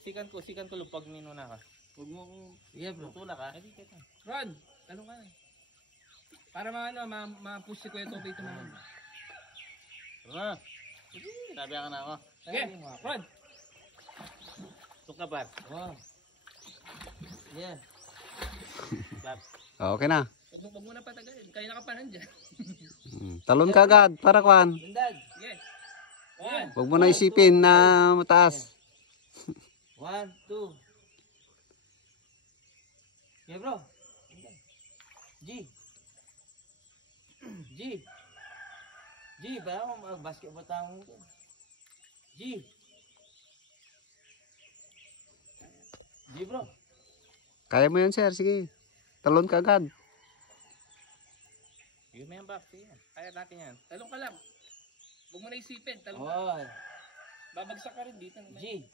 Sikan ko lupag minuna ka. Huwag mo kong... Yeah bro. Tutula ka. Ron, talong ka na. Para ma-push si Kuya Toby ito naman. Tara. Sabi ka na ako. Okay, Ron. Tukabat. Wow. Yeah. Okay na. Huwag mo na patagalin. Kaya nakapanan dyan. Talon ka agad para kwan. Lindag. Yes. Huwag mo na isipin na mataas. 1, 2. Yeah bro. G. G. G, parang mag-basketball tayo dito. G. G bro. Kaya mo yan, sir. Sige. Talon ka agad. Yun may box. Kaya natin yan. Talong ka lang. Huwag mo na isipin. Talong ka. Oh. Babagsak ka rin dito. G.